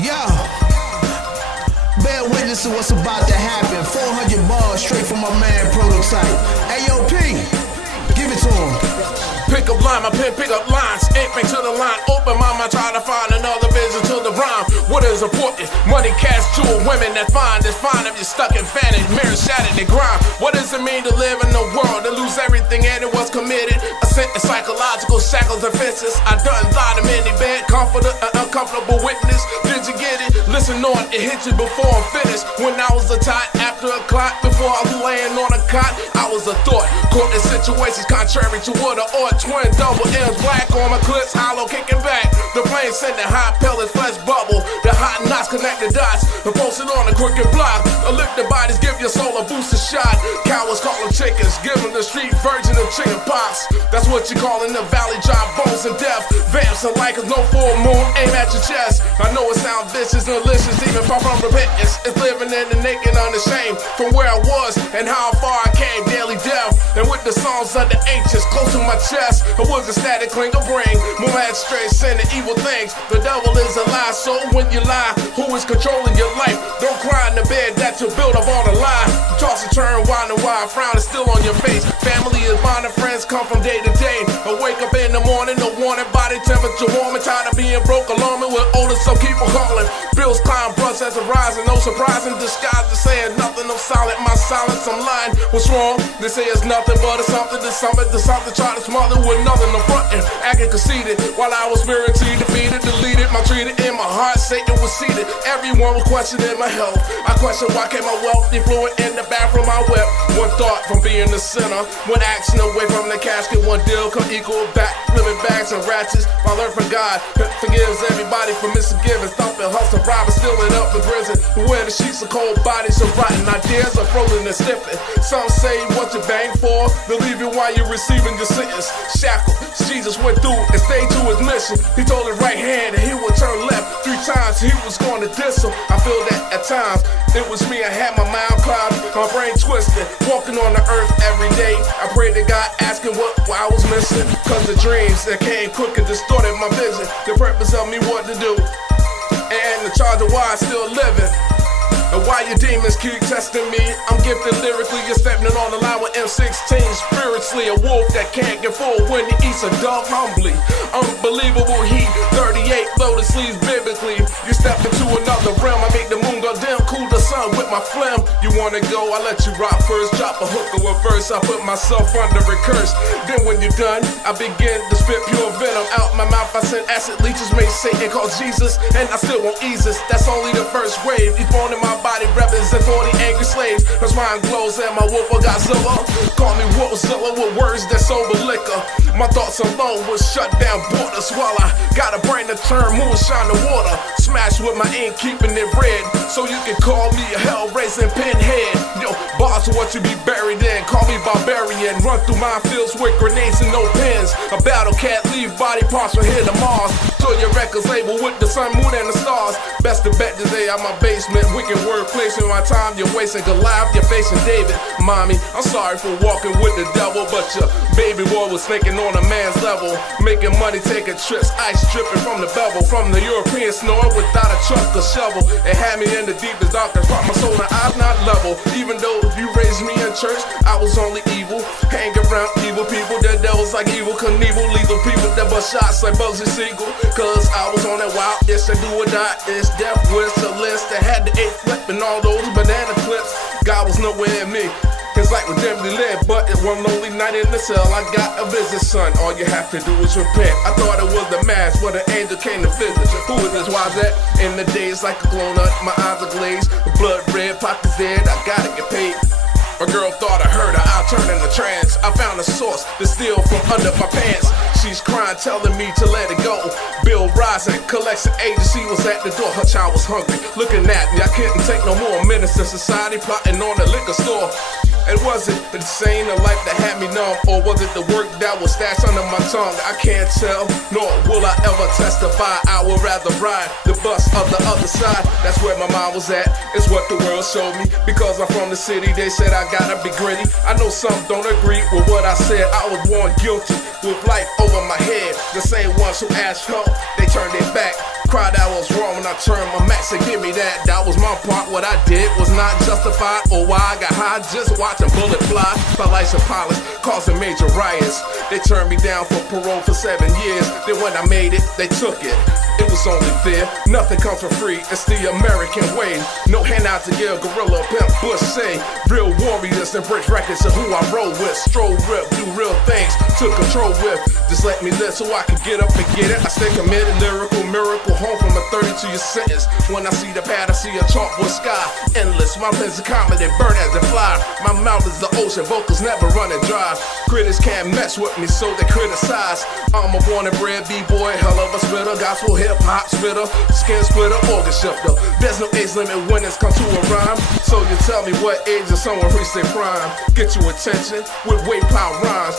Yo, bear witness to what's about to happen. 400 bars straight from my man Prototype. AOP, give it to him. Pick up line, my pen pick up lines. Ink me to the line, open my mind, try to find another vision to the rhyme. What is important? Money, cash, jewel, women that fine. It's fine if you're stuck in vanity, mirror shattered and grind. What does it mean to live in a world to lose everything and it was committed? A sentence, psychological shackles and fences. I done lied to many bad, comforter, an uncomfortable witness. Did you get it? Listen on, it hit you before I'm finished. When I was a tot, after a clock, before I was laying on a cot, I was a thought. Caught in situations contrary to what I ought. Twin double M's, black on my clips, hollow kicking back. The flame sending hot pellets, flesh bubble. The hot knots connect the dots. And posted on a crooked block. I lift the bodies, give your soul a booster shot. Cowards call them chickens, give them the street version of chicken pox. That's what you call in the valley, drop bones and death. Vamps and like no full moon, aim at your chest. I know it sounds vicious and malicious, even far from repentance. It's living in the naked unashamed. From where I was and how far I came, daily death. And with the songs of the ancients close to my chest, I was a static cling of brain. More mad straight sending evil things. The devil is a lie, so when you lie, who is controlling your life? Don't cry in the bed that you built up on a lie. You toss and turn, why and why, frown is still on your face. Family is bond and friends come from day to day. I wake up in the morning, no warning, body temperature warm and tired of being broke, alarming with older, so keep on calling. Bills climb, blood as a rising, no surprise in disguise to saying nothing. I'm silent, my silence, I'm lying. What's wrong? They say it's nothing but it's something to something to something. Try to smother with nothing. I'm fronting, acting conceited while I was spiritually defeated, deleted, maltreated in my heart. Satan was seated. Everyone was questioning my health. I questioned why came my wealth fluid in the bathroom. I wept. One thought from being the sinner, one action away from the casket. One deal come equal back, living bags and ratchets. I learned from God, forgives everybody for misgivings. Thumping, hustling, robbing, stealing up in prison. Where the sheets of cold bodies are rotten, ideas are frozen and stiffing. Some say what you bang for, they'll leave you while you're receiving your sentence. Shackled, Jesus went through and stayed to his mission. He told his right hand that he would turn left 3 times. He was going to diss him. I feel that at times it was me. I had my mind clouded, my brain twisted, walking on the earth every day. I prayed to God, asking what I was missing. Cause the dreams that came quick and distorted my vision. The purpose of me what to do, and the charge of why I still living. And why your demons keep testing me? I'm gifted lyrically, you're stepping on the line with M16. Spiritually, a wolf that can't get full when he eats a dove humbly. Unbelievable heat, 38 loaded sleeves biblically. You step into another realm, I make the moon go dim, cool the sun with my phlegm. You wanna go, I let you rock first, drop a hook or a verse. I put myself under a curse. Then when you're done, I begin to spit pure venom out my mouth. I send acid leeches, made Satan call Jesus, and I still won't ease us. That's only the first wave. He's born in my body represent 40 angry slaves. That's why I'm glows and my wolf of Godzilla. Call me Wolfzilla with words that sober liquor. My thoughts alone will shut down borders while I got a brain to turn moonshine to water. Smash with my ink, keeping it red, so you can call me a hell-raising pinhead. Yo, bars are what you be buried in. Call me barbarian. Run through minefields with grenades and no pins. A battle cat leave body parts from here to Mars. Throw your records label with the sun, moon, and the stars. Best to bet today I'm my basement. Wicked word placement, my time you're wasting. Goliath, you're facing David. Mommy, I'm sorry for walking with the devil, but your baby boy was thinking on a man's level. Making money, taking trips, ice dripping from the bevel. From the European snoring without a truck or shovel. It had me in the deepest darkness, brought my soul and eyes not level. Even though you raised me in church, I was only evil. Hang around evil people, that devils like evil Knievel. Lethal people that bust shots like Bugsy Siegel. Cause I was on that wild, it's a do or die, it's death with a list. That had the 8 flip and all those banana clips. God was nowhere in me. It's like we dimly lit, but it one lonely night in the cell. I got a visit, son. All you have to do is repent. I thought it was the mask, but an angel came to visit. Who is this? Why's that? In the days like a glow nut, my eyes are glazed, blood red, pockets dead. I gotta get paid. A girl thought I heard her, I turned in a trance. I found a source to steal from under my pants. She's crying, telling me to let it go. Bill rising, collection agency was at the door. Her child was hungry, looking at me. I couldn't take no more minutes in society, plotting on the liquor store. And was it the insane a life that had me numb, or was it the work that was stashed under my tongue? I can't tell, nor will I ever testify. I would rather ride the bus of the other side. That's where my mind was at, it's what the world showed me. Because I'm from the city, they said I gotta be gritty. I know some don't agree with what I said. I was born guilty, with life over my head. The same ones who asked help, they turned their back. Cried I was wrong when I turned my Mac, said give me that. That was my part, what I did was not justified. Or why I got high, just watching bullet fly. Felt like some polish, causing major riots. They turned me down for parole for 7 years. Then when I made it, they took it. It was only fair, nothing comes for free, it's the American way. No handout to give, gorilla, pimp, bush say. Real warriors and break records of who I roll with. Stroll rip, do real things to control with. Just let me live so I can get up and get it. I stay committed, lyrical miracle, home from a 32-year sentence. When I see the pad, I see a chalkboard sky. Endless, my pen's a comedy, burn as they fly. My mouth is the ocean, vocals never running dry. Critics can't mess with me, so they criticize. I'm a born and bred B-boy, hell of a spitter, gospel hip-hop spitter, skin splitter, organ shifter. There's no age limit when it's come to a rhyme. So you tell me what age is someone reach their prime. Get your attention with weight power rhymes.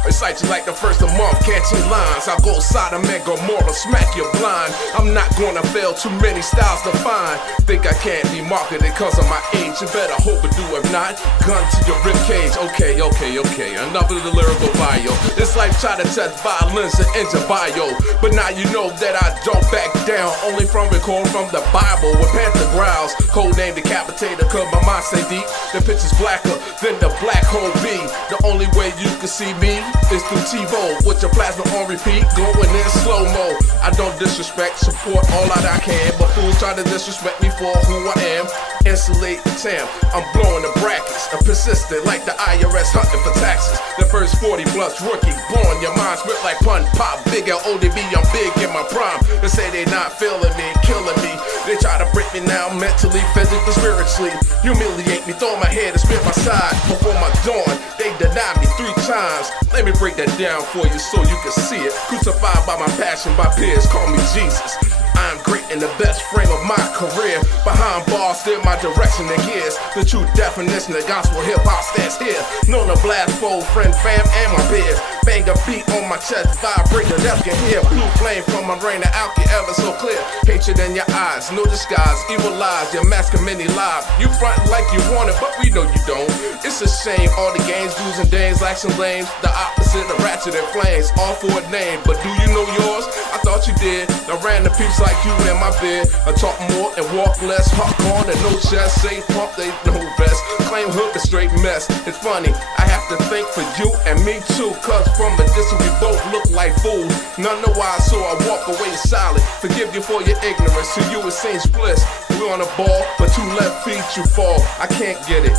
Recite you like the first of the month, catching lines. I go Sodom and Gomorrah, smack you blind. I'm not gonna fail, too many styles to find. Think I can't be marketed cause of my age. You better hope it do, if not, gun to your ribcage. Okay, enough of the lyrical bio. This life try to test violence and enter bio. But now you know that I don't back down. Only from record from the Bible with Panther growls. Code name Decapitator cause my mind stay deep. The picture's blacker than the black hole be. The only way you can see me is through TiVo with your plasma on repeat, going in slow-mo. I don't disrespect, support all that I can, but fools try to disrespect me for who I am. Insulate the TAM, I'm blowing the brackets. I'm persistent like the IRS hunting for taxes. The first 40 blunts, rookie, born, your mind spit like pun pop. Big LODB, I'm big in my prime. They say they not feeling me, killing me. They try to break me now mentally, physically, spiritually. Humiliate me, throw my head and spit my side. Before my dawn, they denied me 3 times. Let me break that down for you so you can see it. Crucified by my passion, by peers, call me Jesus. I am great in the best frame of my career. Behind bars, steer my direction and gears. The true definition of gospel hip-hop stands here. Known to blast foe, friend, fam, and my peers. Bang a beat on my chest, vibrate the death can hear. Blue flame from my brain, the alky ever so clear. Hatred in your eyes, no disguise, evil lies, your masking many lies. You front like you want it, but we know you don't. It's a shame, all the games, do's and dames, like some lames. The opposite of ratchet and flames, all for a name. But do you know yours? I thought you did. I ran the peeps like you in my bed. I talk more and walk less, hawk on and no chest. Say pump, they know best. Claim hook a straight mess. It's funny, I have to think for you and me too. Cause from a distance we both look like fools. None know why, so I walk away silent. Forgive you for your ignorance, to you it seems bliss. We're on a ball, but 2 left feet you fall. I can't get it.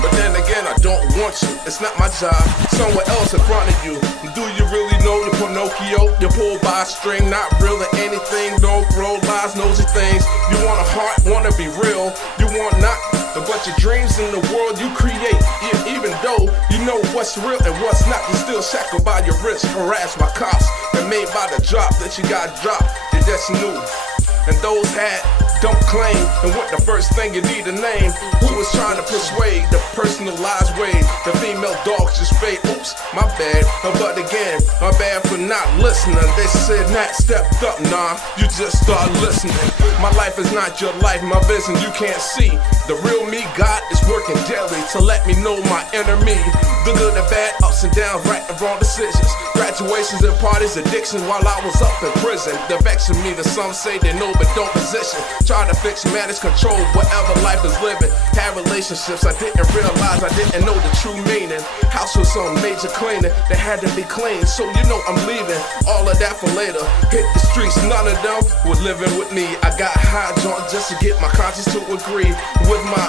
But then again, I don't want you. It's not my job. Somewhere else in front of you. Do you really know the Pinocchio? You pull by a string, not real or anything. Don't throw lies, nosy things. You want a heart, wanna be real. You want not, but your dreams in the world you create. Even though you know what's real and what's not, you still shackled by your wrist, harassed by cops, and made by the drop that you got dropped. That that's new. And those had don't claim, and what the first thing you need a name. Who was trying to persuade the personalized way? The female dogs just fade. Oops, my bad. But again, my bad for not listening. They said not stepped up, nah, you just start listening. My life is not your life, my vision you can't see. The real me, God is working daily to let me know my inner me. The good and bad, ups and downs, right and wrong decisions. Graduations and parties, addictions while I was up in prison. They're vexing me that some say they know but don't position. Try to fix, manage, control whatever life is living. Had relationships I didn't realize, I didn't know the true meaning. House was on major cleaning, they had to be clean, so you know I'm leaving. All of that for later. Hit the streets, none of them were living with me. I got high drunk just to get my conscience to agree with my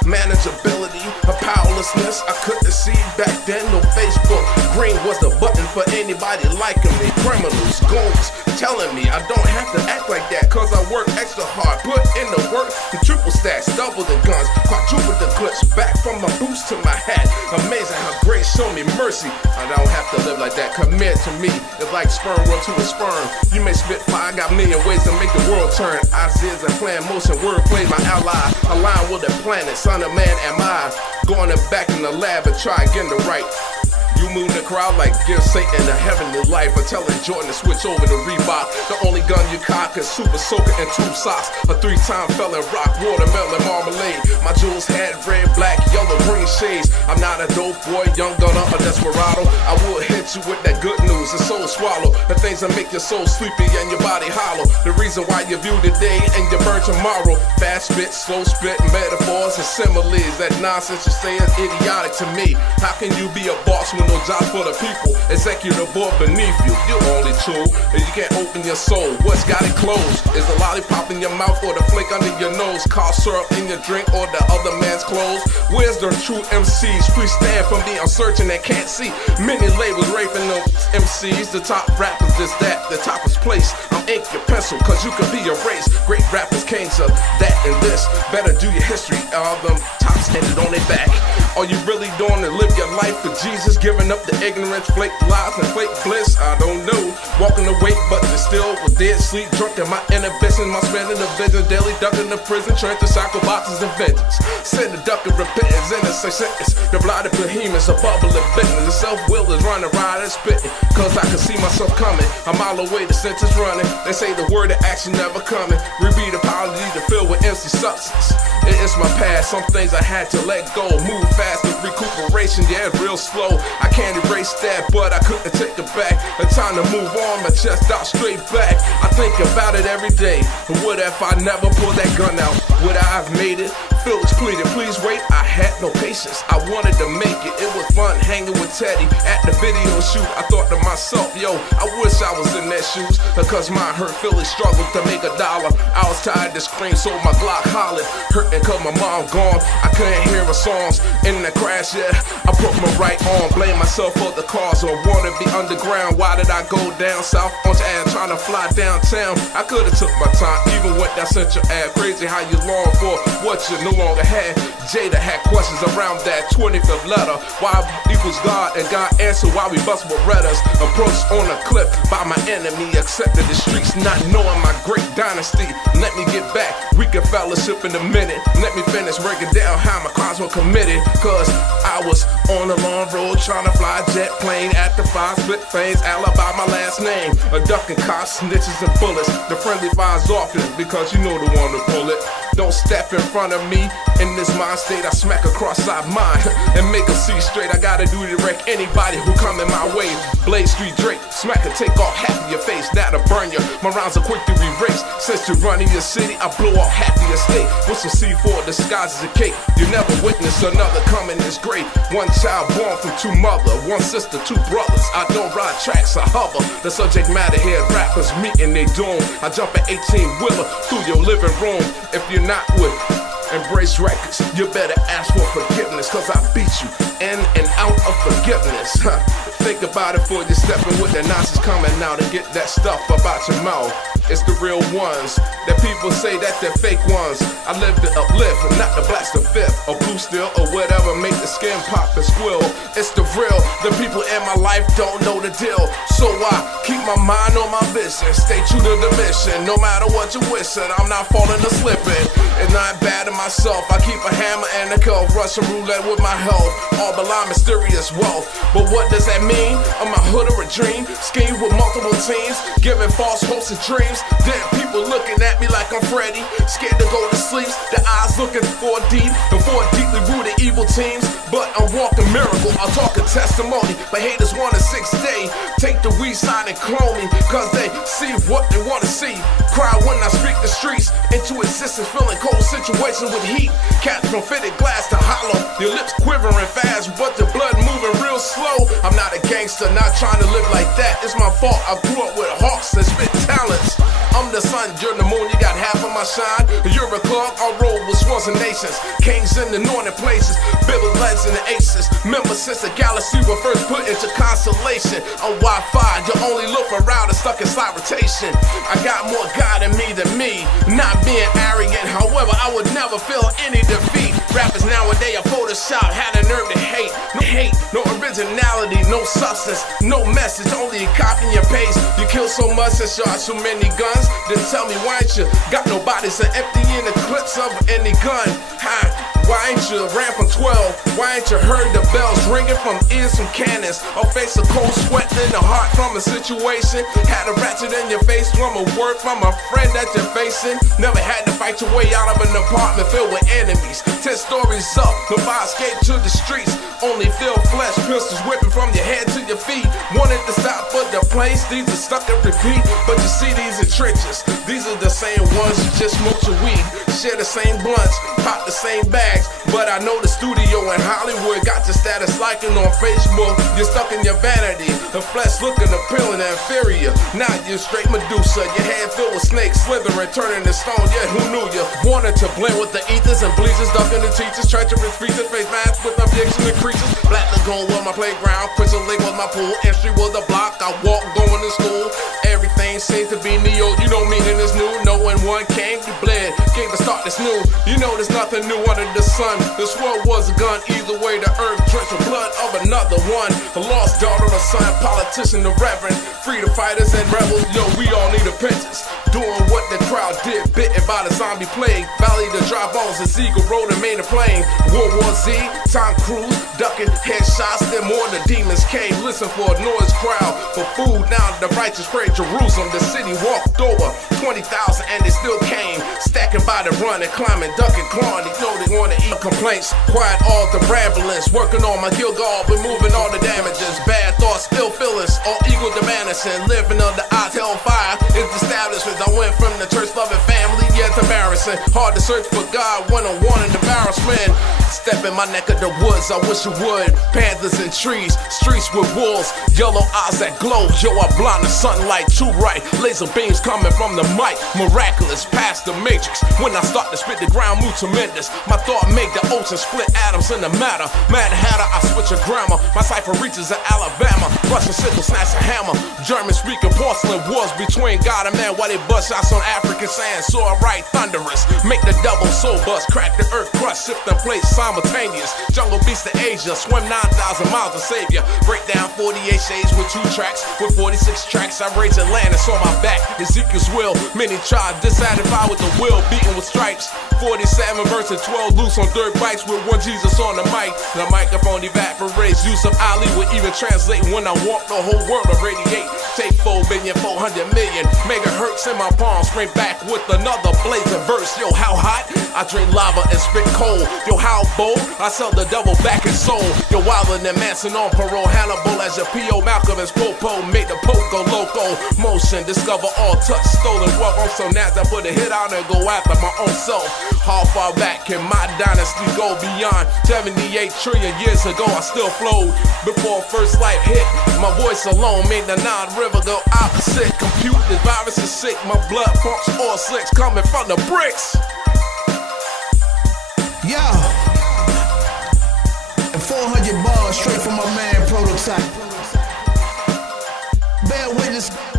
unmanageability, my powerlessness. I couldn't see back then, no Facebook. Green was the button for anybody liking me. Criminals, goons, telling me I don't have to act like that, cause I work extra hard. Put in the work, the triple stacks, double the guns, quadruple the glitch, back from my boots to my hat. Amazing how grace show me mercy. I don't have to live like that. Commit to me, it's like sperm run to a sperm. You may spit fire, I got million ways to make the world turn. Ideas and plan motion, wordplay my ally. Align with the planet, son of man am I. Going back in the lab and try again to write. You move the crowd like give Satan a heavenly life, or telling Jordan to switch over to Reebok. The only gun you cock is Super Soaker and tube socks. A 3-time felon, rock, watermelon, marmalade. My jewels had red, black, yellow, green shades. I'm not a dope boy, young gunner, or desperado. I will hit you with that good news, the soul swallow. The things that make your soul sleepy and your body hollow. The reason why you view today and you burn tomorrow. Fast spit, slow spit, metaphors and similes. That nonsense you say is idiotic to me. How can you be a boss with no job for the people? Executive board beneath you, you're only tool, and you can't open your soul. What's got it closed? Is the lollipop in your mouth or the flake under your nose? Cough syrup in your drink or the other man's clothes? Where's the true MCs? Please stand for me, I'm searching and can't see. Many labels raping those MCs. The top rappers is that, the top is place. I'm ink your pencil, cause you can be erased. Great rappers, kings of that and this. Better do your history, all them tops ended on their back. Are you really doing to live your life for Jesus? Giving up the ignorance, flake lies, and fake bliss? I don't know. Walking awake, but you still was dead sleep. Drunk in my inhibition, my spending the vision. Daily ducking the prison, trying to cycle boxes and vengeance. Send a duck of repentance, innocent sentence. The blinded behemoths, a bubble of business. The self-will is running, riding, spitting. Cause I can see myself coming. A mile away, the sentence running. They say the word of action never coming. Repeat apology to fill with empty substance. It is my past, some things I had to let go. Move fast with recuperation, yeah, it's real slow. I can't erase that, but I couldn't take it back. The time to move on, my chest out straight back. I think about it every day. What if I never pulled that gun out? Would I have made it? Felix pleaded, please wait, I had no patience. I wanted to make it, it was fun hanging with Teddy. At the video shoot, I thought to myself, yo, I wish I was in their shoes. Because mine hurt, Philly struggled to make $1. I was tired to scream, so my Glock hollered. Hurting cause my mom gone, I couldn't hear her songs. In the crash, yeah, I broke my right arm. Blame myself for the cause, or wanna be underground. Why did I go down south on your ass, trying to fly downtown? I could've took my time, even went down Central Ave. Crazy how you long for what you no longer had. Jada had questions around that 25th letter. Why equals God, and God answered why we bust Berettas. Approached on a cliff by my enemy, accepted the streets, not knowing my great dynasty. Let me get back, we can fellowship in a minute. Let me finish breaking down how my crimes were committed. Cause I was on a long road trying to fly a jet plane. At the 5 split flames, alibi my last name. A ducking cops, snitches and bullets. The friendly fire's often because you know the one to pull it. Don't step in front of me. In this mind state, I smack across side mind and make them see straight. I gotta do to wreck anybody who come in my way. Blade Street Drake, smack and take off half of your face. Now to burn you, my rounds are quick to erase. Since you're running your city, I blow off half of your state. With some C4 disguised as a cake. You never witness another coming this great. One child born from 2 mothers, 1 sister, 2 brothers. I don't ride tracks, I hover. The subject matter here, rappers meeting they doom. I jump an 18-wheeler through your living room. If you're not with Embrace Records, you better ask for forgiveness. Cause I beat you in and out of forgiveness. Think about it before you stepping with the nonsense coming out and get that stuff about your mouth. It's the real ones that people say that they're fake ones. I live to uplift and not to blast the fifth or blue steel or whatever make the skin pop and squill. It's the real. The people in my life don't know the deal, so I keep my mind on my vision. Stay true to the mission. No matter what you're wishing, I'm not falling or slipping. It's not bad to myself. I keep a hammer and a cuff, Russian roulette with my health. All below mysterious wealth. But what does that mean? I'm a hood or a dream. Scheme with multiple teams, giving false hopes and dreams. Then people looking at me like I'm Freddy, scared to go to sleep. The eyes looking 4D, and 4 deeply rooted evil teams. But I'm walking miracle, I'm talking testimony. But haters want a 6 day. Take the weed side and clone me, cause they see what they wanna see. Cry when I speak the streets into existence, feeling cold situations with heat. Cats from fitted glass to hollow, your lips quivering fast, but the blood moving real slow. I'm not a gangster, not trying to live like that. It's my fault, I grew up with hawks and spit talents. I'm the sun, you're the moon, you got half of my shine. You're a club, I roll with swans and nations. Kings in the northern places, Bible legends and the aces. Remember since the galaxy was first put into constellation. On Wi-Fi, you only look around and stuck inside rotation. I got more God in me than me, not being arrogant. However, I would never feel any defeat. Rappers nowadays are Photoshop, had a nerve to hate. No hate, no originality, no substance, no message, only a copy and paste. You kill so much and shot so many guns. Then tell me why ain't you got nobody so empty in the clips of any gun? Why ain't you ran from 12? Why ain't you heard the bells ringing from ears from cannons? Or face a cold sweat in the heart from a situation? Had a ratchet in your face from a word from a friend that you're facing? Never had to fight your way out of an apartment filled with enemies. 10 stories up, if I escape to the streets, only feel flesh, pistols whipping from your head to your feet. Wanted to stop, but the planes, these are stuck and repeat. But you see, these are trenches. These are the same ones you just smoked your weed. Share the same blunts, pop the same bags. But I know the studio in Hollywood got your status liking on Facebook. You're stuck in your vanity, the flesh looking appealing and inferior. Now you're straight Medusa, your head filled with snakes, slithering, turning to stone. Yeah, who knew you? Wanted to blend with the ethers and bleachers, ducking the teachers, treacherous features, face masks with objections and creatures. Black Lagoon was my playground, Crystal Lake was my pool, entry was the block. I walked going to school. Everything seems to be neo, you know meaning is new. Knowing one came, you bled, gave the start that's new. You know there's nothing new under the sun. This world was a gun, either way the earth drenched with blood of another one. A lost daughter, a son, politician, the reverend. Freedom fighters and rebels, yo, we all need repentance. Doing what the crowd did, bitten by the zombie plague. Valley the dry bones, as Eagle Road and made a plane. World War Z, Tom Cruise, ducking headshots, then more the demons came. Listen for a noise crowd, for food now the righteous pray. Jerusalem, the city walked over 20,000 and they still came. Stacking by the run and climbing, ducking, clawing. They know they wanna eat complaints. Quiet all the ramblings, working on my Gilgal, removing all the damages. Bad thoughts, ill feelings, all equal to madness. Living under odds, hellfire is establishment. I went from the church loving family, yeah, it's embarrassing. Hard to search for God when I'm wanting embarrassment. Step in my neck of the woods, I wish you would. Panthers and trees, streets with wolves, yellow eyes that glow. Yo, I blind the sunlight too bright. Laser beams coming from the mic, miraculous past the matrix. When I start to spit, the ground move tremendous. My thought make the ocean split atoms in the matter. Mad Hatter, I switch a grammar. My cipher reaches in Alabama. Russian sickle, snatch a hammer. German speaking porcelain wars between God and man while they bust shots on African sand. So I write thunderous, make the double soul bust, crack the earth crust, shift the place simultaneous. Jungle beast to Asia, swim 9,000 miles to save ya. Break down 48 shades with 2 tracks. With 46 tracks, I rage Atlantis on my back. Ezekiel's will, many tried, dissatisfied with the will, beaten with stripes. 47 verses, 12 loose on dirt bikes with 1 Jesus on the mic. The microphone evaporates, use of Ali will even translate when I walk the whole world to radiate. Take 4 billion, 400 million, megahertz in my palm, spring back with another blazing verse. Yo, how hot? I drink lava and spit cold. Yo, how bold? I sell the devil back in soul. Yo, wilder than Manson on parole. Hannibal as your P.O. Malcolm as Popo. Make the Pope go loco. Motion, discover all touch, stolen wealth. I'm so nasty, I put a hit on and go after my own self. How far back can my dynasty go beyond? 78 trillion years ago, I still flowed. Before first life hit, my voice alone made the Nile River go opposite. Compute, this virus is sick. My blood pumps all slicks coming from the bricks. Yo, and 400 bars straight from my man Prototype. Bear witness.